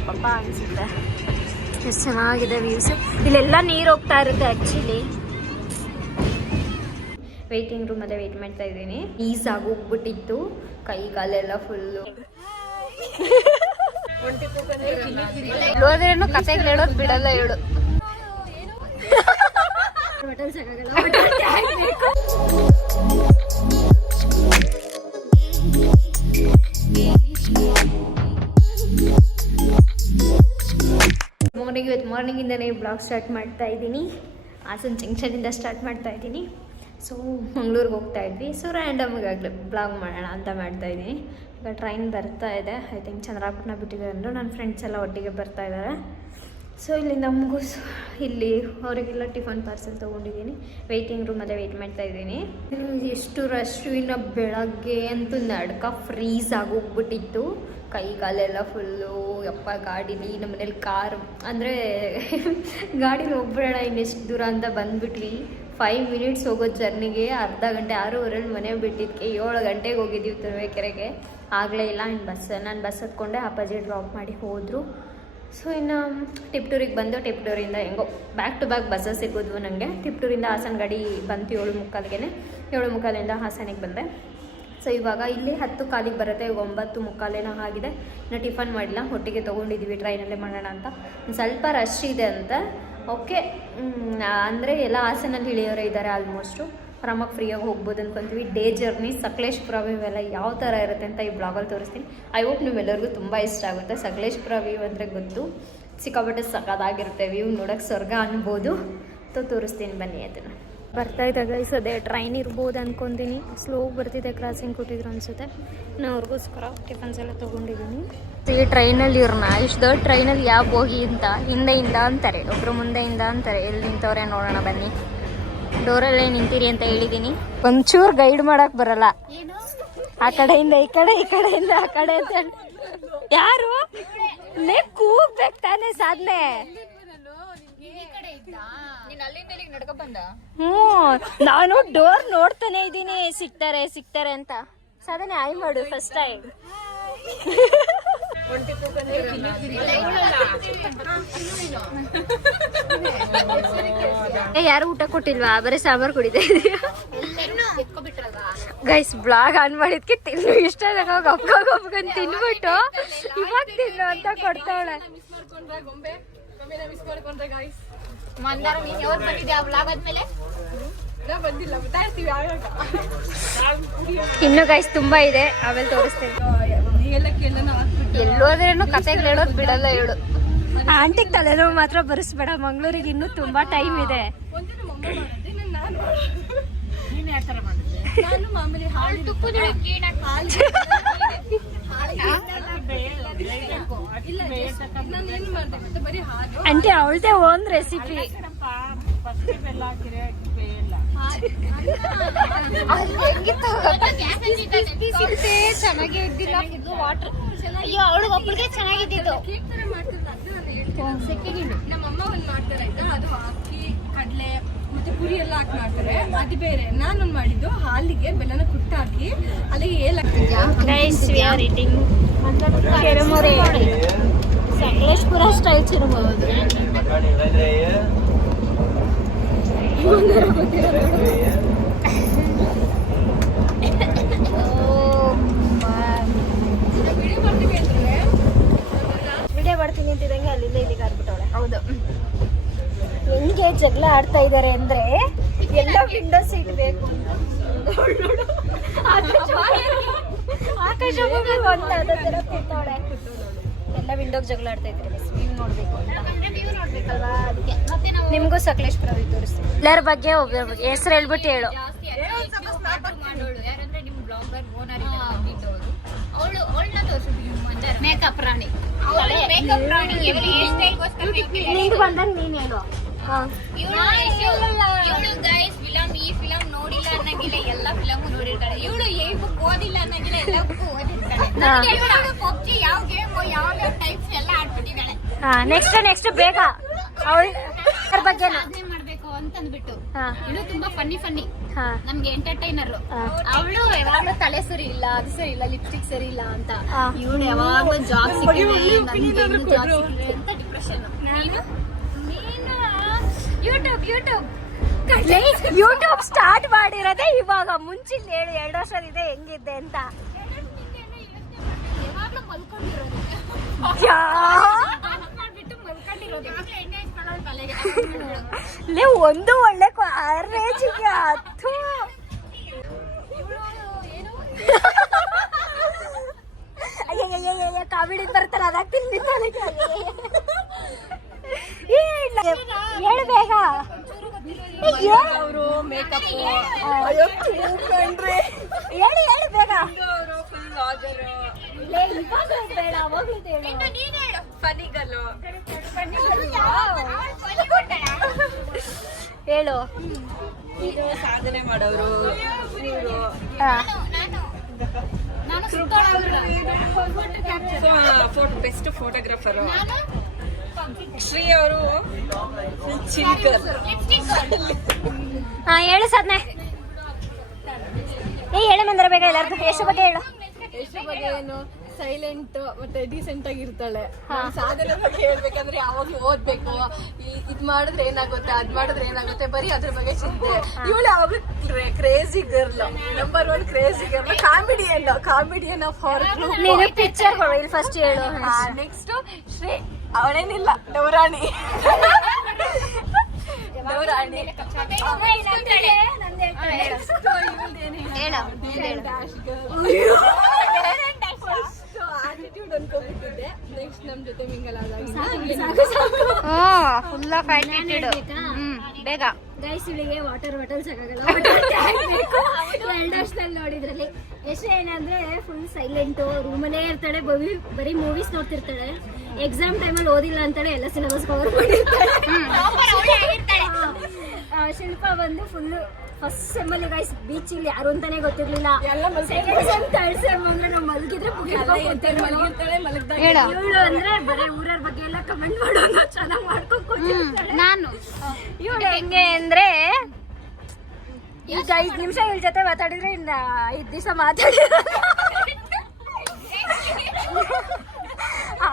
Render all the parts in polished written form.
ಅಪ್ಪಪ್ಪ ಅನಿಸುತ್ತೆ. ಎಷ್ಟು ಚೆನ್ನಾಗಿದೆ ವ್ಯೂಸ್. ಇಲ್ಲೆಲ್ಲ ನೀರು ಹೋಗ್ತಾ ಇರುತ್ತೆ ಆ್ಯಕ್ಚುಲಿ. ವೇಟಿಂಗ್ ರೂಮಲ್ಲೇ ವೇಟ್ ಮಾಡ್ತಾ ಇದ್ದೀನಿ. ಈಸ್ ಆಗೋಗ್ಬಿಟ್ಟಿತ್ತು, ಕೈ ಕಾಲೆಲ್ಲ ಫುಲ್ಲು. ಹೋದ್ರೇನು ಕತೆಗಳು ಹೇಳೋದು ಬಿಡಲ್ಲ ಹೇಳು. ಇವತ್ತು ಮಾರ್ನಿಂಗಿಂದನೇ ಬ್ಲಾಗ್ ಸ್ಟಾರ್ಟ್ ಮಾಡ್ತಾ ಇದ್ದೀನಿ. ಹಾಸನ ಜಂಕ್ಷನಿಂದ ಸ್ಟಾರ್ಟ್ ಮಾಡ್ತಾ ಇದ್ದೀನಿ. ಸೊ ಮಂಗ್ಳೂರಿಗೆ ಹೋಗ್ತಾ ಇದ್ವಿ. ಸೊ ರ್ಯಾಂಡಮ್ಗಾಗಲಿ ಬ್ಲಾಗ್ ಮಾಡೋಣ ಅಂತ ಮಾಡ್ತಾಯಿದ್ದೀನಿ. ಈಗ ಟ್ರೈನ್ ಬರ್ತಾ ಇದೆ. ಐ ಥಿಂಕ್ ಚಂದ್ರಾಪಟ್ಟಣ ಬಿಟ್ಟಿದೆ ಅಂದರು. ನನ್ನ ಫ್ರೆಂಡ್ಸ್ ಎಲ್ಲ ಒಟ್ಟಿಗೆ ಬರ್ತಾ ಇದ್ದಾರೆ. ಸೊ ಇಲ್ಲಿಂದ ಮುಗಿಸು ಇಲ್ಲಿ ಅವರಿಗೆಲ್ಲ ಟಿಫನ್ ಪಾರ್ಸೆಲ್ ತೊಗೊಂಡಿದ್ದೀನಿ. ವೆಯ್ಟಿಂಗ್ ರೂಮಲ್ಲೇ ವೆಯ್ಟ್ ಮಾಡ್ತಾ ಇದ್ದೀನಿ. ಎಷ್ಟು ರಶ್ಶು, ಇನ್ನು ಬೆಳಗ್ಗೆ ಅಂತೂ ನಡ್ಕ ಫ್ರೀಸ್ ಆಗೋಗ್ಬಿಟ್ಟಿತ್ತು. ಕೈ ಕಾಲೆಲ್ಲ ಫುಲ್ಲು. ಯಪ್ಪ ಗಾಡೀಲಿ ನಮ್ಮ ಮನೇಲಿ ಕಾರ್ ಅಂದರೆ ಗಾಡೀಲಿ ಹೋಗ್ಬಿಡೋಣ ಇನ್ನೆಷ್ಟು ದೂರ ಅಂತ ಬಂದುಬಿಟ್ವಿ. 5 ಮಿನಿಟ್ಸ್ ಹೋಗೋ ಜರ್ನಿಗೆ ಅರ್ಧ ಗಂಟೆ 6:30 ಮನೆ ಬಿಟ್ಟಿದ್ದಕ್ಕೆ 7 ಗಂಟೆಗೆ ಹೋಗಿದ್ದೀವಿ ತುರುವೇಕೆರೆಗೆ. ಆಗಲೇ ಇಲ್ಲ. ನಾನು ಬಸ್ ಹತ್ಕೊಂಡೆ, ಅಪ್ಪಾಜಿ ಡ್ರಾಪ್ ಮಾಡಿ ಹೋದರು. ಸೊ ಇನ್ನು ಟಿಪ್ಟೂರಿಗೆ ಬಂದು ಟಿಪ್ಟೂರಿಂದ ಹೆಂಗೋ ಬ್ಯಾಕ್ ಟು ಬ್ಯಾಕ್ ಬಸ್ಸಸ್ ಸಿಗೋದ್ವು ನನಗೆ. ಟಿಪ್ಟೂರಿಂದ ಹಾಸನ ಗಾಡಿ ಬಂತು 7:45ಗೆ. 7:45 ಹಾಸನಿಗೆ ಬಂದೆ. ಸೊ ಇವಾಗ ಇಲ್ಲಿ 10:15 ಬರುತ್ತೆ. ಈಗ 9:45 ಆಗಿದೆ. ಇನ್ನು ಟಿಫನ್ ಮಾಡಿಲ್ಲ, ಒಟ್ಟಿಗೆ ತೊಗೊಂಡಿದ್ದೀವಿ ಟ್ರೈನಲ್ಲೇ ಮಾಡೋಣ ಅಂತ. ಸ್ವಲ್ಪ ರಶ್ ಇದೆ ಅಂತ. ಓಕೆ, ಅಂದರೆ ಎಲ್ಲ ಹಾಸನಲ್ಲಿ ಇಳಿಯೋರೇ ಇದ್ದಾರೆ ಆಲ್ಮೋಸ್ಟು. ಆರಾಮಾಗಿ ಫ್ರೀಯಾಗಿ ಹೋಗ್ಬೋದು ಅಂದ್ಕೊತೀವಿ. ಡೇ ಜರ್ನಿ ಸಕಲೇಶಪುರ ವ್ಯೂ ಎಲ್ಲ ಯಾವ ಥರ ಇರುತ್ತೆ ಅಂತ ಈ ಬ್ಲಾಗಲ್ಲಿ ತೋರಿಸ್ತೀನಿ. ಐ ಹೋಪ್ ನಿಮ್ಮೆಲ್ಲರಿಗೂ ತುಂಬ ಇಷ್ಟ ಆಗುತ್ತೆ. ಸಕಲೇಶಪುರ ವ್ಯೂ ಅಂದರೆ ಗೊತ್ತು, ಸಿಕ್ಕಾಪಟ್ಟೆ ಸಖತ್ತಾಗಿರುತ್ತೆ ವ್ಯೂ, ನೋಡೋಕ್ಕೆ ಸ್ವರ್ಗ ಅನ್ಬೋದು. ತೋರಿಸ್ತೀನಿ ಬನ್ನಿ ಅದನ್ನು. ಬರ್ತಾ ಇದೆ ಗೈಸ್, ಅದೇ ಟ್ರೈನ್ ಇರ್ಬೋದು ಅಂದ್ಕೊತೀನಿ. ಸ್ಲೋ ಬರ್ತಿದೆ, ಕ್ರಾಸಿಂಗ್ ಕೊಟ್ಟಿದ್ರು ಅನಿಸುತ್ತೆ. ನಾನು ಅವ್ರಿಗೋಸ್ಕರ ಟಿಫನ್ಸ್ ಎಲ್ಲ ತೊಗೊಂಡಿದ್ದೀನಿ. ಈ ಟ್ರೈನಲ್ಲಿ ಇವ್ರನ್ನ ಇಷ್ಟು ದೊಡ್ಡ ಟ್ರೈನಲ್ಲಿ ಯಾವ ಹೋಗಿ ಅಂತ ಹಿಂದೆಯಿಂದ ಅಂತಾರೆ, ಒಬ್ಬರು ಮುಂದೆಯಿಂದ ಅಂತಾರೆ. ಎಲ್ಲಿ ನಿಂತವ್ರೆ ನೋಡೋಣ ಬನ್ನಿ. ಡೋರಲ್ಲೇ ನಿಂತೀರಿ ಅಂತ ಹೇಳಿದ್ದೀನಿ. ಒಂಚೂರು ಗೈಡ್ ಮಾಡಕ್ ಬರಲ್ಲ. ಆ ಕಡೆಯಿಂದ ಈ ಕಡೆ, ಈ ಕಡೆಯಿಂದ ಆ ಕಡೆ ಅಂತ. ಯಾರು ಕೂಗ್ಬೇಕು ತಾನೇ ಸಾಧನೆ. ನಾನು ಡೋರ್ ನೋಡ್ತಾನೆ ಇದ್ದೀನಿ, ಸಿಗ್ತಾರೆ ಅಂತ. ಸಾಧನೆ ಆಯ್ ಮಾಡು ಫಸ್ಟ್ ಟೈಮ್. ಯಾರು ಊಟ ಕೊಟ್ಟಿಲ್ವಾ? ಬರೀ ಸಾಂಬಾರ್ ಕುಡಿತಾ ಇದೀಯ ಗೈಸ್. ಬ್ಲಾಗ್ ಆನ್ ಮಾಡಿದ್ಕೆ ತಿನ್ನು ಇಷ್ಟ ಗಪ್ಕೊಂಡ್ ತಿನ್ಬಿಟ್ಟು ಇವಾಗ ತಿನ್ನು ಅಂತ ಕೊಡ್ತಾವಳೆ. ಇನ್ನು ಗೈಸ್ ತುಂಬಾ ಇದೆ, ಆಮೇಲೆ ತೋರಿಸ್ತೇನೆ. ಎಲ್ಲೋದ್ರೇನು ಕತೆಗಳು ಹೇಳೋದು ಬಿಡಲ್ಲ ಹೇಳು. ಆಂಟಿಗೆ ತಲೆನೋವು ಮಾತ್ರ ಬರೆಸ್ಬೇಡ, ಮಂಗ್ಳೂರಿಗೆ ಇನ್ನೂ ತುಂಬಾ ಟೈಮ್ ಇದೆ. ಆಂಟಿ ಅವಳದೇ ಓನ್ ರೆಸಿಪಿ. ಚೆನ್ನಾಗೇ ಇದ್ದಿಲ್ಲ ವಾಟರ್. ಅಯ್ಯೋ ಅವಳಿಗೆ ಒಬ್ಬಳಿಗೆ ಚೆನ್ನಾಗಿದ್ದು. ನಮ್ಮಮ್ಮ ಒಂದ್ ಮಾಡ್ತಾರೆ ಆಯ್ತಾ, ಅದು ಅಕ್ಕಿ ಕಡಲೆ ಮತ್ತೆ ಪುರಿ ಎಲ್ಲ ಹಾಕಿ ಮಾಡ್ತಾರೆ, ಅದು ಬೇರೆ. ನಾನೊಂದು ಮಾಡಿದ್ದು ಹಾಲಿಗೆ ಬೆಲ್ಲನ ಕುಟ್ಟ ಹಾಕಿ ಅಲ್ಲಿಗೆ ಚಿರುಮುರಿ ಸಕಲೇಶಪುರ ಸ್ಟೈಲ್ ಚಿರುಮುರಿ. ವಿಡಿಯೋ ಮಾಡ್ತೀನಿ ಅಂತಿದಂಗೆ ಅಲ್ಲಿಂದ ಇಲ್ಲಿಗೆ ಆಗ್ಬಿಟ್ಟವಳೆ. ಹೌದು, ಹೆಂಗೆ ಜಗಳ ಆಡ್ತಾ ಇದ್ದಾರೆ ಅಂದ್ರೆ ಎಲ್ಲ ವಿಂಡೋ ಸೀಟ್ ಬೇಕು. ಆಕಾಶ ಎಲ್ಲ ವಿಂಡೋಗೆ ಜಗಳ ಆಡ್ತಾ ಇದ್ದಾರೆ. ವ್ಯೂ ನೋಡ್ಬೇಕು ಅಂತ ನೋಡ್ಬೇಕಲ್ವಾ, ಅದಕ್ಕೆ ನಿಮ್ಗೂ ಸಕಲೇಶಪುರ ತೋರಿಸ್ತೀನಿ. ಎಲ್ಲರ ಬಗ್ಗೆ ಒಬ್ಬರ ಬಗ್ಗೆ ಹೆಸರು ಹೇಳ್ಬಿಟ್ಟು ಹೇಳು. ಮೇಕಪ್ ರಾಣಿ ನಿಂಗೆ ಬಂದಂಗೆ ನೀನ್ ಹೇಳು. ಫಿಲಂ ಈ ಫಿಲಂ ನೋಡಿಲ್ಲ ಅನ್ನಂಗಿಲ್ಲ, ಎಲ್ಲ ಫಿಲಮ್ ನೋಡಿರ್ತಾಳೆ. ಇವಳು ಈ ಬುಕ್ ಓದಿಲ್ಲ ಅನ್ನಂಗಿಲ್ಲ, ಎಲ್ಲ ಬುಕ್ ಓದಿರ್ತಾಳೆ. ಪಬ್ಜಿ ಯಾವ ಗೇಮ್ ಯಾವ ಟೈಪ್ಸ್ ಎಲ್ಲ ಆಡ್ಬಿಟ್ಟಿದ್ದಾಳೆ. ನೆಕ್ಸ್ಟ್ ಬೇಗ ಅವಳ ಬಗ್ಗೆ ಮಾಡ್ಬೇಕು ಅಂತ ಅಂತಂದ್ಬಿಟ್ಟು ಹಾ ಇವಳು ತುಂಬಾ ಫನ್ನಿ ಹಾ ನಮ್ಗೆ ಎಂಟರ್ಟೈನರ್. ಅವಳು ಯಾವಾಗ್ಲೂ ತಲೆ ಸರಿ ಇಲ್ಲ, ಅದು ಸರಿ ಇಲ್ಲ, ಲಿಪ್ಸ್ಟಿಕ್ ಸರಿ ಇಲ್ಲ ಅಂತ. ಇವಳು ಯಾವಾಗ್ಲೂ ಜಾಬ್ ಸಿಕ್ಕಿದೆ ಅಂತ ಡಿಪ್ರೆಷನ್. ಯೂಟ್ಯೂಬ್ ಸ್ಟಾರ್ಟ್ ಮಾಡಿರೋದೇ ಇವಾಗ, ಮುಂಚಿನ ಹೇಳಿ 2 ವರ್ಷದಿದೆ ಹೆಂಗಿದ್ದೆ ಅಂತ. ಯಾವಾಗ್ಲೂ ಮಲ್ಕೊಂಡಿರೋದು, ಲೇ ಒಂದು ಒಳ್ಳೆ ರೇಜಿಗೆ ಹತ್ತು ಕಾಮಿಡಿ ಬರ್ತಾರ ಅದಾಗ್ತೀನಿ ಹೇಳು ಬೇಗ. ಅವರು ಮೇಕಪ್ ಹೇಳಿ ಬೇಗ. ಬೇಡ ಹೇಳು. ಸಾಧನೆ ಮಾಡೋರು ಬೆಸ್ಟ್ ಫೋಟೋಗ್ರಾಫರ್. ಶ್ರೀ ಅವರು ಹಾ ಹೇಳು ಸಾಧನೆ. ಹೇಳು ಮಂದ್ರ ಬೇಗ ಎಲ್ಲಾರ್ದು ಎಷ್ಟು ಬಗ್ಗೆ ಹೇಳು. ಎಷ್ಟು ಬಗ್ಗೆ ಏನು ಸೈಲೆಂಟ್ ಮತ್ತೆ ಡೀಸೆಂಟ್ ಆಗಿರ್ತಾಳೆ. ಸಾಧನೆ ಬಗ್ಗೆ ಹೇಳ್ಬೇಕಂದ್ರೆ ಯಾವಾಗ್ಲೂ ಓದ್ಬೇಕು, ಇದ್ ಮಾಡಿದ್ರೆ ಏನಾಗುತ್ತೆ, ಅದ್ ಮಾಡಿದ್ರೆ ಏನಾಗುತ್ತೆ, ಬರೀ ಅದ್ರ ಬಗ್ಗೆ ಚಿಂತೆ. ಇವಳು ಯಾವಾಗ್ಲೂ crazy girl, number 1 crazy girl, comedian of our group. ನೀನು ಪಿಕ್ಚರ್ ಇಲ್ಲಿ ಫಸ್ಟ್ ಹೇಳು. ನೆಕ್ಸ್ಟ್ ಶ್ರೀ, ಅವಳೇನಿಲ್ಲ ಡೌರಾಣಿ. ಆಟಿಟ್ಯೂಡ್ ಅನ್ಕೋಬಿಟ್ಟಿದ್ದೆ. ನೆಕ್ಸ್ಟ್ ನಮ್ ಜೊತೆ ಮಿಂಗಲ್ ಫುಲ್ ಆಫ್ ಆಟಿಟ್ಯೂಡ್. ಬೇಗ ಗೈಸ್ ಇವಳಿಗೆ ವಾಟರ್ ಬಾಟಲ್ ಸಾಕಾಗಲ್ಲ. 2 ವರ್ಷದಲ್ಲಿ ನೋಡಿದ್ರಲ್ಲಿ ಎಷ್ಟು ಏನಂದ್ರೆ ಫುಲ್ ಸೈಲೆಂಟು, ರೂಮಲ್ಲೇ ಇರ್ತಾಳೆ, ಬರೀ ಮೂವೀಸ್ ನೋಡ್ತಿರ್ತಾಳೆ. ಎಕ್ಸಾಮ್ ಟೈಮಲ್ಲಿ ಓದಿಲ್ಲ ಅಂತಾಳೆ, ಎಲ್ಲ ಸಿಲೆಬಸ್ ಕವರ್ ಮಾಡಿರ್ತಾಳೆ. ಶಿಲ್ಪ ಬಂದು ಫುಲ್ ಫಸ್ಟ್ ಸೆಮ್ಮಲ್ಲಿ ಗೈಸ್ ಬೀಚ್ ಇಲ್ಲಿ ಯಾರು ಅಂತಾನೆ ಗೊತ್ತಿರ್ಲಿಲ್ಲ. ಸೆಕೆಂಡ್ ಸೆಮ್ ಥರ್ಡ್ ಸೆಮ್ ಅಂದ್ರೆ ನಾವು ಮಲಗಿದ್ರೆ ಇವಳು ಅಂದ್ರೆ ಬರೀ ಊರವ್ರ ಬಗ್ಗೆ ಎಲ್ಲ ಕಮೆಂಟ್ ಮಾಡೋದು ಚೆನ್ನಾಗಿ ಮಾಡ್ಕೊಂಡು ಕೂತಿರ್ತಾಳೆ. ನಾನು ಇವಳು ಹೆಂಗೆ ಅಂದ್ರೆ ಈಗ 5 ನಿಮಿಷ ಇವಳ ಜೊತೆ ಮಾತಾಡಿದ್ರೆ ಇನ್ನ 5 ದಿವಸ ಮಾತಾಡಿದ್ರೆ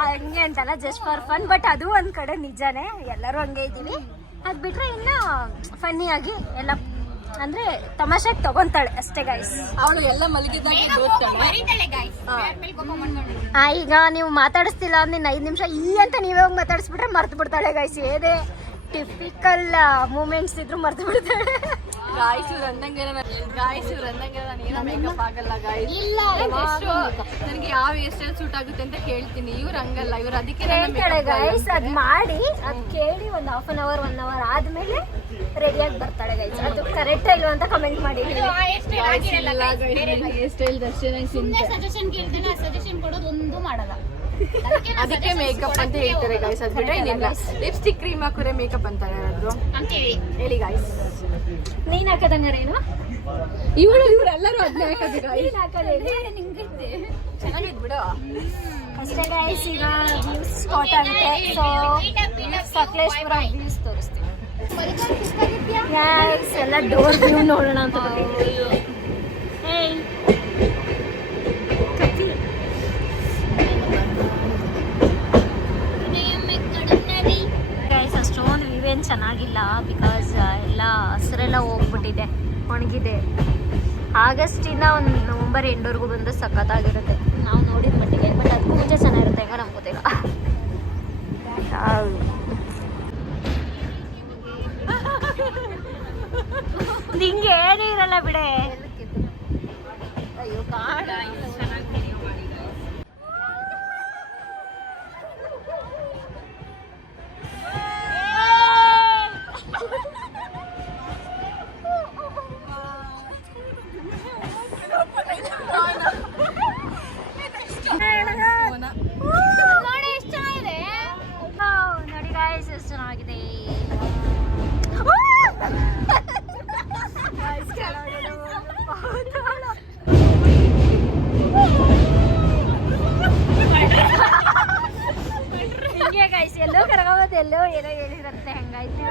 ಹಂಗೆ ಅಂತಲ್ಲ, ಜಸ್ಟ್ ಫಾರ್ ಫನ್. ಬಟ್ ಅದು ಒಂದ್ ಕಡೆ ನಿಜಾನೇ, ಎಲ್ಲರೂ ಹಂಗೆ ಇದ್ದೀವಿ. ಅದ್ ಬಿಟ್ರೆ ಇನ್ನ ಫನ್ನಿ ಆಗಿ ಎಲ್ಲ ಅಂದ್ರೆ ತಮಾಷೆಗೆ ತಗೊಂತಾಳೆ ಅಷ್ಟೇ ಗೈಸ್. ಅವಳು ಎಲ್ಲ ಮಲಗಿದಾಗ ಈಗ ನೀವು ಮಾತಾಡಿಸ್ತಿಲ್ಲ ಅಂದ್ರೆ 5 ನಿಮಿಷ ಅಂತ ನೀವೇ ಹೋಗಿ ಮಾತಾಡಿಸ್ಬಿಟ್ರೆ ಮರ್ತು ಬಿಡ್ತಾಳೆ ಗೈಸ್. ಏನೇ ಟಿಪಿಕಲ್ ಮೂಮೆಂಟ್ಸ್ ಇದ್ರು ಮರ್ತು ಬಿಡ್ತಾಳೆ. ಗಾಯ್ಸ್ ಇವ್ರು ಅಂದಂಗೆ ನಾನು ಏನೋ ಮೇಕಪ್ ಆಗಲ್ಲ ಗಾಯ್ಸ್. ನನಗೆ ಯಾವ ಹೇರ್ ಸ್ಟೈಲ್ ಸೂಟ್ ಆಗುತ್ತೆ ಅಂತ ಕೇಳ್ತೀನಿ. ಇವ್ರು ಹಂಗಲ್ಲ, ಇವ್ರು ಅದಕ್ಕೆ ಹೇಳ್ತಾಳೆ ಗೈಸ್. ಅದ್ ಮಾಡಿ ಅದ್ ಕೇಳಿ ಒಂದು 1/2 an hour 1 hour ಆದ್ಮೇಲೆ ರೆಡಿಯಾಗಿ ಬರ್ತಾಳೆ ಗೈಸ್. ಅದು ಕರೆಕ್ಟ್ ಇಲ್ವಾ ಅಂತ ಕಮೆಂಟ್ ಮಾಡಿ. ಹೇರ್ ಸ್ಟೈಲ್ ದರ್ಶನ ಸಜೆಷನ್ ಕೇಳ್ತೇನೆ, ಸಜೆಷನ್ ಕೊಡೋದು ಒಂದು ಮಾಡಲ್ಲ. ಅದಕ್ಕೆ ಮೇಕಪ್ ಅಂತ ಹೇಳ್ತಾರೆ ಗೈಸ್. ಅದ್ ಬಿಟ್ರೆ ಏನಿಲ್ಲ. ಲಿಪ್ಸ್ಟಿಕ್ ಕ್ರೀಮ್ ಹಾಕಿದ್ರೆ ಮೇಕಪ್ ಅಂತಾರೆ ಯಾರಾದ್ರು ಅಂತೀವಿ. ಹೇಳಿ ಗೈಸ್. ನೀನ್ ಹಾಕದಂಗಾರೇನು? ಇವರೆಲ್ಲರೂ ಅದನ್ನ ಹಾಕೋದು ಗೈಸ್. ಚೆನ್ನಾಗಿದ್ ಬಿಡು ಅಷ್ಟೇ ಗೈಸ್. ಈಗ ವ್ಯೂಸ್ ಸ್ಪಾಟ್ ಆಗುತ್ತೆ. ಸೊ ಸಕಲೇಶ್ಪುರ ವ್ಯೂಸ್ ತೋರಿಸ್ತೀವಿ ಗೈಸ್. ಎಲ್ಲ ಡೋರ್ ವ್ಯೂ ನೋಡೋಣ ಅಂತ ಬಂದಿದ್ದೀವಿ. ಗೈಸ್ ಅಷ್ಟೊಂದು ವ್ಯೂ ಏನು ಚೆನ್ನಾಗಿಲ್ಲ, ಬಿಕಾಸ್ ಎಲ್ಲ ಹಸಿರೆಲ್ಲ ಹೋಗ್ಬಿಟ್ಟಿದೆ, ಒಣಗಿದೆ. ಆಗಸ್ಟಿಂದ ಒಂದು ನವಂಬರ್ ಎಂಡ್ವರೆಗೂ ಬಂದು ಸಖತ್ತಾಗಿರುತ್ತೆ ನಾವು ನೋಡಿದ ಮಟ್ಟಿಗೆ. ಬಟ್ ಅದಕ್ಕೂ ಮುಂಚೆ ಚೆನ್ನಾಗಿರುತ್ತೆ, ಹೆಂಗ ನಮ್ಗೆ ಗೊತ್ತಿಲ್ಲ. ನಿಂಗೆ ಏನೂ ಇರಲ್ಲ ಬಿಡೆ. ಅಯ್ಯೋ ಕಾಡ ನೋಡಿ ಎಷ್ಟು ಚೆನ್ನಾಗಿದೆ. ನೋಡಿ ಗಾಯ್ಸ್ ಎಷ್ಟು ಚೆನ್ನಾಗಿದೆ. ಓಕೆ ಗೈಸ್ ಎಲ್ಲೋ ಕರ್ಕೋಬೋದು ಎಲ್ಲೋ ಏನೋ ಹೇಳಿದ್ರಂತೆ ಹಂಗಾಯ್ತು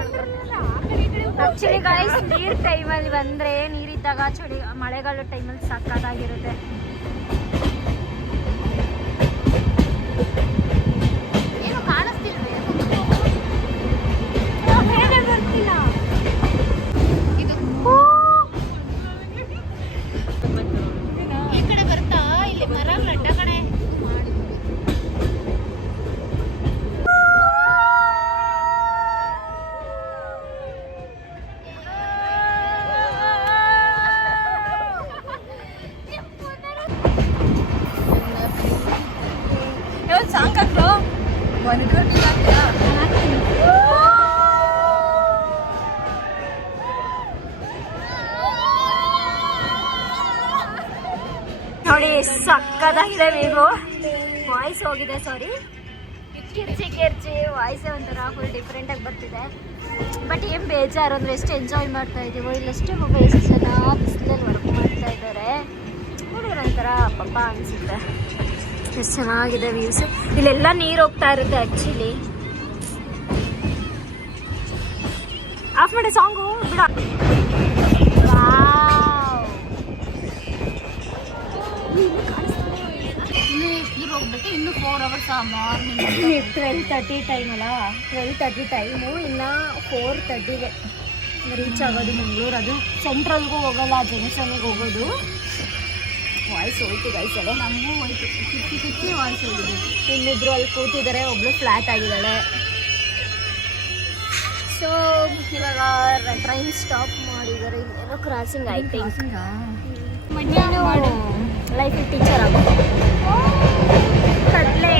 ಆಕ್ಚುಲಿ ಗೈಸ್ ನೀರ್ ಟೈಮಲ್ಲಿ ಬಂದ್ರೆ ನೀರಿದ್ದಾಗ ಚಳಿ ಮಳೆಗಾಲ ಟೈಮಲ್ಲಿ ಸಕ್ಕತ್ತಾಗಿರುತ್ತೆ. ಏನು ಕಾಣಿಸ್ತಿಲ್ವೇ ಬರ್ತಿಲ್ಲ ಇದು ಈ ಕಡೆ ಬರ್ತಾ ಇಲ್ಲಿ ಮರ ಲಡ್ಡ ಕಡೆ ಸಾಕಾಗ್ಲೋ ನೋಡಿ ಸಕ್ಕದಾಗಿದೆ ನೀವು ವಾಯ್ಸ್ ಹೋಗಿದೆ ಸಾರಿ ಕಿರ್ಚಿ ವಾಯ್ಸೇ ಒಂಥರ ಫುಲ್ ಡಿಫ್ರೆಂಟ್ ಆಗಿ ಬರ್ತಿದೆ. ಬಟ್ ಏನು ಬೇಜಾರು ಅಂದರೆ ಎಷ್ಟು ಎಂಜಾಯ್ ಮಾಡ್ತಾ ಇದ್ದೀವೋ ಇಲ್ಲಷ್ಟೇ ಮಗ ಎಷ್ಟು ಜನ ಬಿಸಿಲಲ್ಲಿ ವರ್ಕ್ ಮಾಡ್ತಾ ಇದ್ದಾರೆ ನೋಡಿದ್ರೆ ಒಂಥರ ಪಾಪ ಅನಿಸುತ್ತೆ. ಎಷ್ಟು ಚೆನ್ನಾಗಿದೆ ವ್ಯೂಸ್. ಇಲ್ಲೆಲ್ಲ ನೀರು ಹೋಗ್ತಾ ಇರುತ್ತೆ ಆ್ಯಕ್ಚುಲಿ. ಆಫ್ ಮಾಡಿ ಸಾಂಗು ಬಿಡ. ನೀರು ಹೋಗ್ಬೇಕು ಇನ್ನು 4 hours ಮಾರ್ನಿಂಗ್ 12:30 ಟೈಮ್ ಅಲ್ಲ 12:30 ಟೈಮು ಇನ್ನು 4:30ಗೆ ರೀಚ್ ಆಗೋದು ಮಂಗಳೂರು. ಅದು ಸೆಂಟ್ರಲ್ಗೂ ಹೋಗಲ್ಲ ಜಂಕ್ಷನ್ಗೆ ಹೋಗೋದು. ವಾಯ್ಸ್ ಹೋಯ್ತು ಗೈಸ್ ಅಲ್ಲ ನಮಗೂ ಹೋಯ್ತು ಕಿಚ್ಚಿ ವಾಯ್ಸ್ ಹೋಗಿದೆ. ಇನ್ನಿಬ್ರು ಅಲ್ಲಿ ಕೂತಿದ್ದಾರೆ ಒಬ್ಳು ಫ್ಲ್ಯಾಟ್ ಆಗಿದ್ದಾಳೆ. ಸೊ ಇವಾಗ ಟ್ರೈನ್ ಸ್ಟಾಪ್ ಮಾಡಿದ್ದಾರೆ. ಇನ್ನೇನೋ ಕ್ರಾಸಿಂಗ್ ಆಯ್ತು. ನೀನು ಲೈಫ್ ಟೀಚರ್ ಆಗೋದು ಕಡಲೆ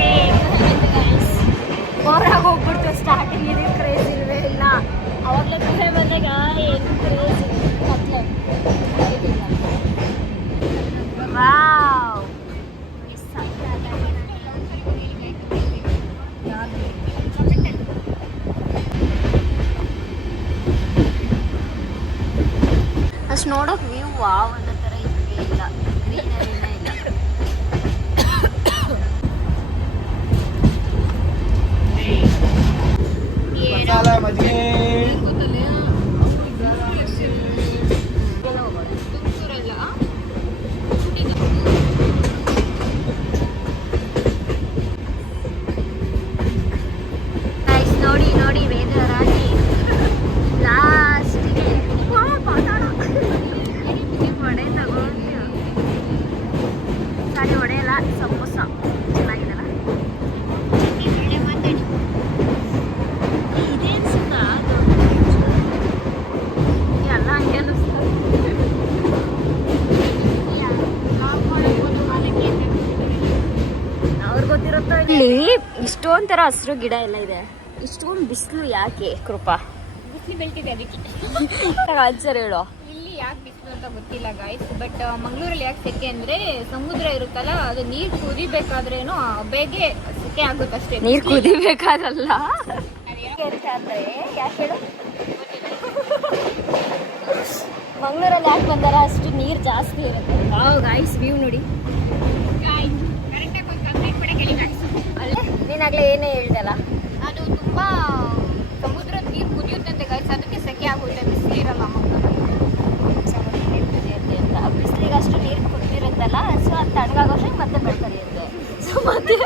ಬೋರಾಗಿ ಹೋಗ್ಬಿಡ್ತು. ಸ್ಟಾರ್ಟಿಂಗ್ ಇದೆ ಕ್ರೇಜ್ ಇಲ್ವೇ ಇಲ್ಲ. ಅವಾಗಲೇ ಬೇರೆ ಬಂದಾಗ ಏನು ಕ್ರೇಜ್ ಕತ್ಲೆ ವಾವ್ ಅಷ್ಟು ನೋಡೋಕೆ ವ್ಯೂ ವಾವ್ ಅನ್ನೋ ಥರ ಇದ್ದೇ ಇಲ್ಲ. ಗ್ರೀನರಿನೇ ಇಲ್ಲ. ನೋಡಿ ವೇದರ್ ಆಗಿ ಲಾಸ್ಟಿಗೆ ವಡೆ ತಗೊಂಡು ಸಾರಿ ವಡೆ ಎಲ್ಲ ಸಮೋಸ ಚೆನ್ನಾಗಿದೆಲ್ಲ. ಇದೇನು ಸುತ್ತ ಎಲ್ಲ ಹಂಗೆ ಅನ್ನಿಸ್ತಾರೆ. ಅವ್ರಿಗೆ ಗೊತ್ತಿರುತ್ತೋ ಇಲ್ಲಿ ಇಷ್ಟೊಂಥರ ಹಸಿರು ಗಿಡ ಎಲ್ಲ ಇದೆ. ಇಷ್ಟೊಂದು ಬಿಸಿಲು ಯಾಕೆ ಕೃಪಾ? ಬಿಸಿಲು ಬೆಳ್ತಿದೆ ಅದಕ್ಕೆ. ಆನ್ಸರ್ ಹೇಳು. ಇಲ್ಲಿ ಯಾಕೆ ಬಿಸಿಲು ಅಂತ ಗೊತ್ತಿಲ್ಲ ಗಾಯ್ಸ್. ಬಟ್ ಮಂಗಳೂರಲ್ಲಿ ಯಾಕೆ ಸೆಕೆ ಅಂದ್ರೆ ಸಮುದ್ರ ಇರುತ್ತಲ್ಲ ಅದು ನೀರು ಕುದಿಬೇಕಾದ್ರೇನು ಬೇಗ ಸೆಕೆ ಆಗುತ್ತಷ್ಟೇ. ನೀರು ಕುದಿಬೇಕಾದ್ರಲ್ಲ ಯಾಕೆ ಹೇಳು? ಮಂಗಳೂರಲ್ಲಿ ಯಾಕೆ ಬಂದಾರ ಅಷ್ಟು ನೀರು ಜಾಸ್ತಿ ಇರುತ್ತೆ. ಗಾಯ್ಸ್ ವ್ಯೂ ನೋಡಿ. ಕರೆಕ್ಟಾಗಿ ಒಂದು ಕಂಪ್ಲೀಟ್ ಮಾಡಿ ಕೇಳಿ ಗಾಯ್ಸ್. ಅಲ್ಲೇ ನೀನಾಗಲೇ ಏನೇ ಹೇಳ್ದಲ್ಲ ಅದು ತುಂಬಾ ಸಮುದ್ರದ ನೀರು ಕುದಿಯುತ್ತಂತೆ ಗಾಯ್ಸ್. ಅದಕ್ಕೆ ಸೆಕೆ ಆಗುತ್ತೆ. ಬಿಸಿಲು ಇರಲ್ಲ ಮಂಗಳೂರಲ್ಲಿ. ಸಮುದ್ರ ನೀರು ಕುದಿಯುತ್ತೆ ಅಂತ. ಬಿಸಿಲಿಗೆ ಅಷ್ಟು ನೀರು ಕುದಿರುತ್ತಲ್ಲ ಸೊ ಅದು ತಣ್ಣಗಾಗೋಷ್ಟು ಮತ್ತೆ ಬೆಳ್ಕರಿಯುತ್ತೆ. ಸೊ ಮತ್ತೆ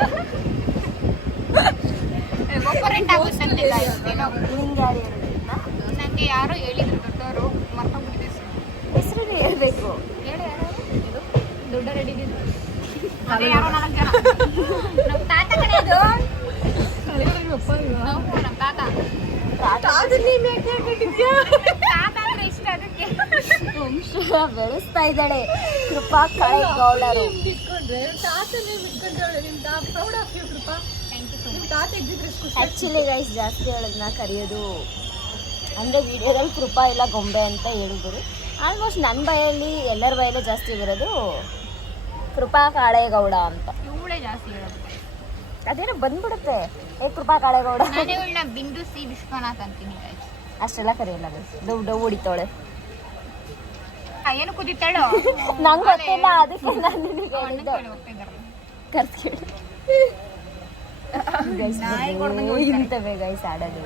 ಒಪ್ಪರೆಂಟ್ ಆಗುತ್ತಂತೆ ಗಾಯ್ಸ್. ನಿಂಗೆ ಯಾರು ಹೇಳಿದ್ನ? ನನಗೆ ಯಾರೋ ಹೇಳಿದ್ರು ದೊಡ್ಡವರು ಮರ್ತೋಗ್ಬಿಟ್ಟಿದೆ. ಹೆಸರು ಹೇಳ್ಬೇಕು. ಹೇಳಿ ಯಾರು ಇದು ದೊಡ್ಡ ರೆಡಿ ಅದೇ ಯಾರೋ 4 ಜನ. ನಮ್ಮ ತಾತ ಕಡೆ ಅದು ನಮ್ಮ ತಾತ ತಾತ ಅಂದ್ರೆ ಇಷ್ಟ ಅದಕ್ಕೆ ವಂಶ ಬೆಳೆಸ್ತಾ ಇದ್ದಾಳೆ ಕೃಪಾ ಕಾಳೆಗೌಡರು. ಆ್ಯಕ್ಚುಲಿ ಗೈಸ್ ಜಾಸ್ತಿ ಹೇಳೋದನ್ನ ಕರೆಯೋದು ಅಂದರೆ ವಿಡಿಯೋದಲ್ಲಿ ಕೃಪಾ ಇಲ್ಲ ಗೊಂಬೆ ಅಂತ ಹೇಳಿದ್ರು. ಆಲ್ಮೋಸ್ಟ್ ನನ್ನ ಬಾಯಲ್ಲಿ ಎಲ್ಲರ ಬಾಯಲ್ಲೂ ಜಾಸ್ತಿ ಬರೋದು ಕೃಪಾ ಕಾಳೆಗೌಡ ಅಂತ. ಇವಳೇ ಜಾಸ್ತಿ ಹೇಳೋದು. ಅದೇನೋ ಬಂದ್ಬಿಡುತ್ತೆ ಏ ಕೃಪಾ ಕಾಳೆಗೌಡ. ನಾನು ಇವಳನ್ನ ಬಿಂದು ಸಿ ವಿಶ್ವನಾಥ್ ಅಂತೀನಿ ಗೈಸ್. ಅಷ್ಟೆಲ್ಲ ಕರೆಯಲ್ಲ ಡವ್ ಡವ್ ಹೊಡಿತಾಳೆ. ಏನು ಕುದಿತಾಳೋ ನಂಗೆ ಗೊತ್ತಿಲ್ಲ ಅದಕ್ಕೆ ನಾನು ನಿನಗೆ ಹೇಳಿದ್ದು. ಹೋಗ್ತಿದ್ದಾರೆ ಕರ್ಸ್ಕೇಳಿ ಇಂತವೆ ಗೈಸ್ ಆಡೋದು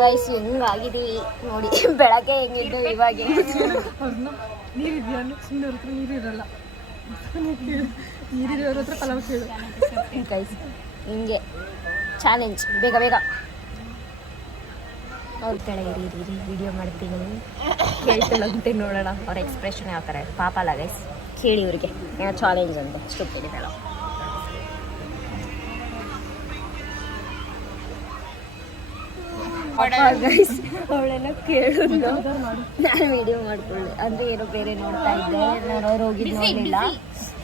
ವಯಸ್ಸು ಹೆಂಗಾಗಿದೀವಿ ನೋಡಿ. ಬೆಳಗ್ಗೆ ಹೆಂಗಿದ್ದು ಇವಾಗ ನೀರಿದೆಯಾ ಸುಮ್ಮನೆ ಹತ್ರ ನೀರಿರಲ್ಲ, ನೀರಿರೋರ ಹತ್ರ ಪಲಾವ್ ಕೇಳು ಗೈಸ್. ಹಿಂಗೆ ಚಾಲೆಂಜ್, ಬೇಗ ಬೇಗ ಅವ್ರ ಕಡೆ ಇರಿ ವಿಡಿಯೋ ಮಾಡ್ತೀನಿ, ಕೇಳ್ತಿಲ್ಲಂತೆ ನೋಡೋಣ ಅವ್ರ ಎಕ್ಸ್ಪ್ರೆಷನ್ ಯಾವ ಥರ. ಪಾಪ ಅಲ್ಲ ಗೈಸ್, ಕೇಳಿ ಇವ್ರಿಗೆ ಏನೋ ಚಾಲೆಂಜ್ ಅಂತ ಸ್ಟುಪಿಡ್ ಬೇಡ. ಗೈಸ್ ಅವಳೆಲ್ಲ ಕೇಳಿದ್ಲು, ನಾನು ವಿಡಿಯೋ ಮಾಡ್ಕೊಳ್ಳಿ ಅಂದರೆ ಏನೋ ಬೇರೆ ನೋಡ್ತಾ ಇದ್ದೆ, ನಾನು ಅವ್ರು ಹೋಗಿದ್ದು ನೋಡಲಿಲ್ಲ.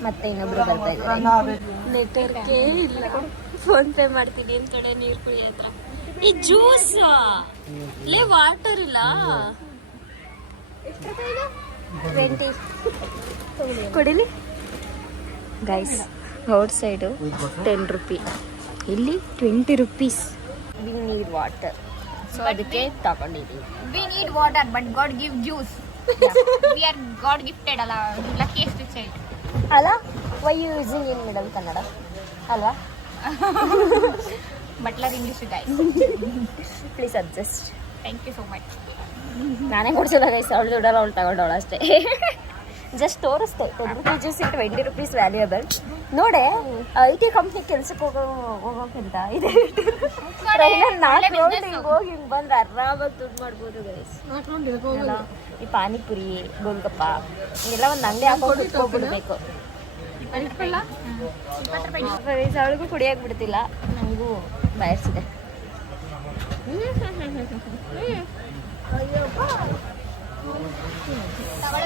ಮತ್ತೆ ಇನ್ನೊಬ್ರು ಬರ್ತಾ ಇದ್ದಾರೆ, ನೆಟ್ವರ್ಕೇ ಇಲ್ಲ. ಫೋನ್ ಪೇ ಮಾಡ್ತೀನಿ ಅಂತ ಕಡೆ ನೀರು ಕುಡಿಯೋ ಹತ್ರ. ಈ ಜ್ಯೂಸ್ ಇಲ್ಲೇ ವಾಟರ್ ಇಲ್ಲ, 20 ಕುಡಿಲಿ ಗೈಸ್. ಔಟ್ ಸೈಡು 10 ರೂಪಿ, ಇಲ್ಲಿ 20 rupees. We need water, so ಅದಕ್ಕೆ ತಗೊಂಡಿದ್ದೀವಿ. We need water, but God give juice. We are God gifted, ಅಲ್ಲ, luckiest child. ಅಲ್ಲ, why you using in middle Kannada ಅಲ್ವಾ? Butler English guys. Please adjust. Thank you so much. ನಾನೇ ಕೊಡ್ಸಲ್ಲ guys, ಅವಳು ದುಡ್ಡಲ್ಲ ಅವಳು ತಗೊಂಡವಳು ಅಷ್ಟೇ. ಜಸ್ಟ್ ತೋರಿಸ್ತೆ 10 ರೂಪೀಸ್ ಜ್ಯೂಸ್ 20 ರೂಪೀಸ್ ವ್ಯಾಲ್ಯೂಯಬಲ್. ನೋಡೆ IT ಕಂಪ್ನಿ ಕೆಲ್ಸಕ್ಕೆ ಹೋಗೋಕ್ಕಿಂತ ಇದೆ ಹೋಗಿ ಹಿಂಗೆ ಬಂದ್ರೆ ಆರಾಮಾಗಿ ದುಡ್ಡು ಮಾಡ್ಬೋದು ಗೈಸ್. ಈ ಪಾನಿಪುರಿ, ಗೋಲ್ಗಪ್ಪ ಎಲ್ಲ ಒಂದು ಅಂಗಡಿ ಹಾಕೊಂಡು ಕುತ್ಕೊಬಿಡ್ಬೇಕು. ಅವಳಿಗೂ ಕುಡಿಯಕ್ಕೆ ಬಿಡ್ತಿಲ್ಲ, ನನಗೂ ಬಯಸಿದೆ.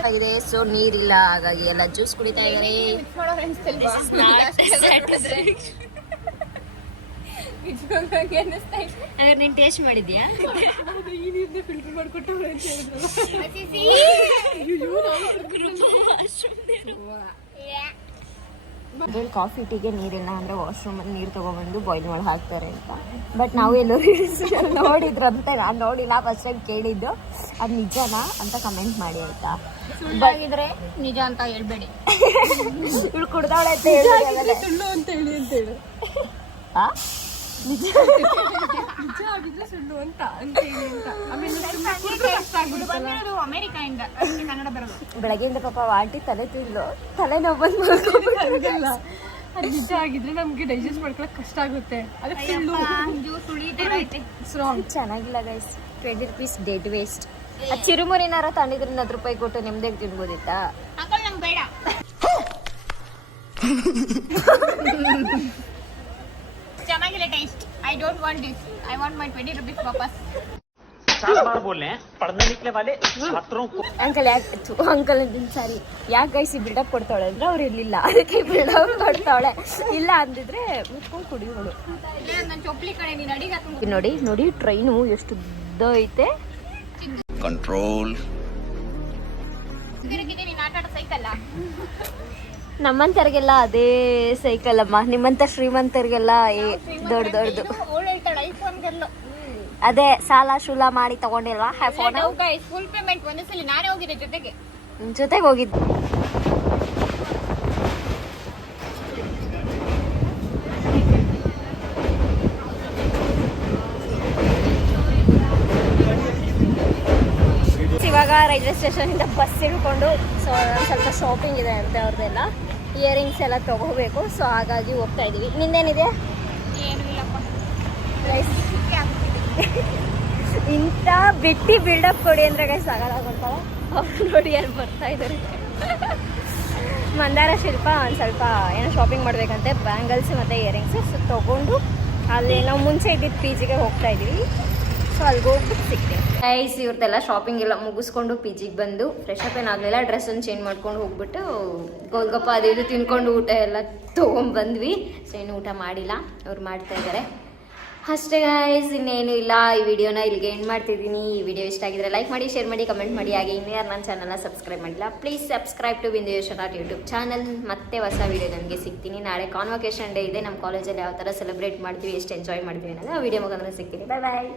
ಆಗಿದೆ, ಸೊ ನೀರಿಲ್ಲ, ಹಾಗಾಗಿ ಎಲ್ಲ ಜ್ಯೂಸ್ ಕುಡಿತಾ ಇದ್ದಾರೆ. ಹಾಗಾದ್ರೆ ನೀನು ಟೇಸ್ಟ್ ಮಾಡಿದ್ಯಾ? ಈ ನೀರನ್ನೇ ಫಿಲ್ಟರ್ ಮಾಡಿಕೊಟ್ಟವ್ರೆ ಅಂತ ಹೇಳಿದ್ರು. ಕಾಫಿ ಟೀಗೆ ನೀರಿಲ್ಲ ಅಂದರೆ ವಾಶ್ರೂಮಲ್ಲಿ ನೀರು ತೊಗೊಬಂದು ಬಾಯ್ಲ್ ಮಾಡಿ ಹಾಕ್ತಾರೆ ಅಂತ. ಬಟ್ ನಾವು ಎಲ್ಲರೂ ನೋಡಿದ್ರಂತೆ, ನಾನು ನೋಡಿಲ್ಲ, ಫಸ್ಟ್ ಟೈಮ್ ಕೇಳಿದ್ದು. ಅದು ನಿಜನಾ ಅಂತ ಕಮೆಂಟ್ ಮಾಡಿ ಆಯ್ತಾ? ಸುಳ್ಳಾಗಿದ್ರೆ ನಿಜ ಅಂತ ಹೇಳ್ಬೇಡಿ. ಇವಳು ಕುಡ್ದಾಳೆ ಅಂತ ಹೇಳಿ ಸುಳ್ಳು ಅಂತ ಹೇಳು. ನಿಜ ಆಗಿದ್ರೆ ಸುಳ್ಳು ಅಂತ ಹೇಳಿ ಅಂತ. ಅಮೆರಿಕಾಯಿಂದ ಕನ್ನಡ ಬರೋದು. ಬೆಳಗ್ಗೆಯಿಂದ ಪಾಪ ವಾಟಿ ತಲೆ ತಿಂದು ತಲೆ ನೋವು ಬಂದು ಮಾಡ್ಕೊಬಿಟ್ಟಿಲ್ಲ. ಅದು ನಿಜ ಆಗಿದ್ರೆ ನಮ್ಗೆ ಡೈಜೆಸ್ಟ್ ಮಾಡ್ಕೊಳಕ್ ಕಷ್ಟ ಆಗುತ್ತೆ. ಅದಕ್ಕೆ ಚೆನ್ನಾಗಿಲ್ಲ ಗೈಸ್. 20 rupees dead waste. ಆ ಚಿರುಮುರಿನಾರ ತಂದಿದ್ರೆ 10 ರೂಪಾಯಿ ಕೊಟ್ಟು ನಿಮ್ದಾಗ ತಿನ್ಬೋದಿತ್ತಾ? ಅಂಕಲ್ ನಂಗೆ ಬೇಡ. ಚೆನ್ನಾಗಿಲ್ಲ taste. I don't want this. I want my 20 rupees ವಾಪಸ್. ಅಂಕಲ್ ಯಾಕೆ ಅಂಕಲ್ ಸಾರಿ ಯಾಕೆ ಗೈಸಿ ಬಿಲ್ಡಪ್ ಕೊಡ್ತಾಳೆ ಅಂದ್ರೆ ಅವ್ರು ಇರ್ಲಿಲ್ಲ, ಅದಕ್ಕೆ ಬಿಲ್ಡಪ್ ಕೊಡ್ತಾವಳೆ. ಇಲ್ಲ ಅಂದಿದ್ರೆ ಮುಚ್ಕೊಂಡು ಕುಡಿಯೋಳು. ನೋಡಿ ನೋಡಿ ಟ್ರೈನು ಎಷ್ಟು ಉದ್ದ ಐತೆ. ಕಂಟ್ರೋಲ್. ನಮ್ಮಂತರಿಗೆಲ್ಲ ಅದೇ ಸೈಕಲ್ ಅಮ್ಮ, ನಿಮ್ಮಂತ ಶ್ರೀಮಂತರಿಗೆಲ್ಲ ದೊಡ್ಡ ದೊಡ್ಡದು. ಅದೇ ಸಾಲ ಶೂಲ ಮಾಡಿ ತಗೊಂಡಿಲ್ವಾ ಫೋನ್? ಫುಲ್ ಪೇಮೆಂಟ್ ಒಂದ್ಸಲ ನಾನೇ ಹೋಗಿದ್ದೆ ಜೊತೆಗೆ ಹೋಗಿದ್ದೆ. ಇವಾಗ ರೈಲ್ವೆ ಸ್ಟೇಷನ್ ಇಂದ ಬಸ್ ಹಿಡ್ಕೊಂಡು, ಸೊ ಸ್ವಲ್ಪ ಶಾಪಿಂಗ್ ಇದೆ ಅಂತೆ ಅವ್ರದ್ದೆಲ್ಲ, ಇಯರಿಂಗ್ಸ್ ಎಲ್ಲ ತಗೋಬೇಕು. ಸೊ ಹಾಗಾಗಿ ಹೋಗ್ತಾ ಇದೀವಿ. ನಿಂದೇನಿದೆ? ಏನು ಇಲ್ಲಪ್ಪ. ಇಂಥ ಬಿಟ್ಟಿ ಬಿಲ್ಡಪ್ ಕೊಡಿ ಅಂದ್ರೆ ಗೈಸ್ ಸಾಕಾಗೋಗ್ತಾವ. ಅವ್ರು ನೋಡಿ ಯಾರು ಬರ್ತಾ ಇದ್ದಾರೆ. ಮಂದಾರ ಶಿಲ್ಪ ಒಂದು ಸ್ವಲ್ಪ ಏನೋ ಶಾಪಿಂಗ್ ಮಾಡಬೇಕಂತೆ, ಬ್ಯಾಂಗಲ್ಸ್ ಮತ್ತು ಇಯರಿಂಗ್ಸ್. ಸೊ ತೊಗೊಂಡು ಅಲ್ಲಿ ನಾವು ಮುಂಚೆ ಇದ್ದಿದ್ದು PGಗೆ ಹೋಗ್ತಾ ಇದ್ದೀವಿ. ಸೊ ಅಲ್ಲಿಗೆ ಹೋಗ್ಬಿಟ್ಟು ಸಿಗ್ತೀವಿ ಗೈಸ್. ಇವ್ರದ್ದೆಲ್ಲ ಶಾಪಿಂಗ್ ಎಲ್ಲ ಮುಗಿಸ್ಕೊಂಡು PGಗೆ ಬಂದು ಫ್ರೆಶ್ ಅಪ್ ಏನಾಗಲಿಲ್ಲ, ಡ್ರೆಸ್ಸನ್ನು ಚೇಂಜ್ ಮಾಡ್ಕೊಂಡು ಹೋಗ್ಬಿಟ್ಟು ಗೋಲ್ಗಪ್ಪ ಅದು ಇದು ತಿನ್ಕೊಂಡು ಊಟ ಎಲ್ಲ ತೊಗೊಂಡ್ಬಂದ್ವಿ. ಸೊ ಏನು ಊಟ ಮಾಡಿಲ್ಲ, ಅವ್ರು ಮಾಡ್ತಾ ಇದ್ದಾರೆ ಅಷ್ಟೇ ಗೈಸ್, ಇನ್ನೇನು ಇಲ್ಲ. ಈ ವಿಡಿಯೋನ ಇಲ್ಲಿಗೆ ಎಂಡ್ ಮಾಡ್ತಿದ್ದೀನಿ. ಈ ವಿಡಿಯೋ ಇಷ್ಟ ಆಗಿದ್ರೆ ಲೈಕ್ ಮಾಡಿ, ಶೇರ್ ಮಾಡಿ, ಕಮೆಂಟ್ ಮಾಡಿ. ಹಾಗೆ ಇನ್ನೂ ಯಾರು ನನ್ನ ಚಾನಲ್ನ ಸಬ್ಸ್ಕ್ರೈಬ್ ಮಾಡಿಲ್ಲ, ಪ್ಲೀಸ್ ಸಬ್ಸ್ಕ್ರೈಬ್ ಟು ಬಿಂದು ಯಶೋನಾಥ್ ಯೂಟ್ಯೂಬ್ ಚಾನಲ್. ಮತ್ತೆ ಹೊಸ ವಿಡಿಯೋ ನನಗೆ ಸಿಗ್ತೀನಿ. ನಾಳೆ ಕಾನ್ವೊಕೇಶನ್ ಡೇ ಇದೆ, ನಮ್ಮ ಕಾಲೇಜಲ್ಲಿ ಯಾವ ಥರ ಸೆಲೆಬ್ರೇಟ್ ಮಾಡ್ತೀವಿ, ಎಷ್ಟು ಎಂಜಾಯ್ ಮಾಡ್ತೀವಿ ಅನ್ನೋದು ಆ ವಿಡಿಯೋ ಮುಖಾಂತರ ಸಿಗ್ತೀನಿ. ಬಾಯ್ ಬಾಯ್.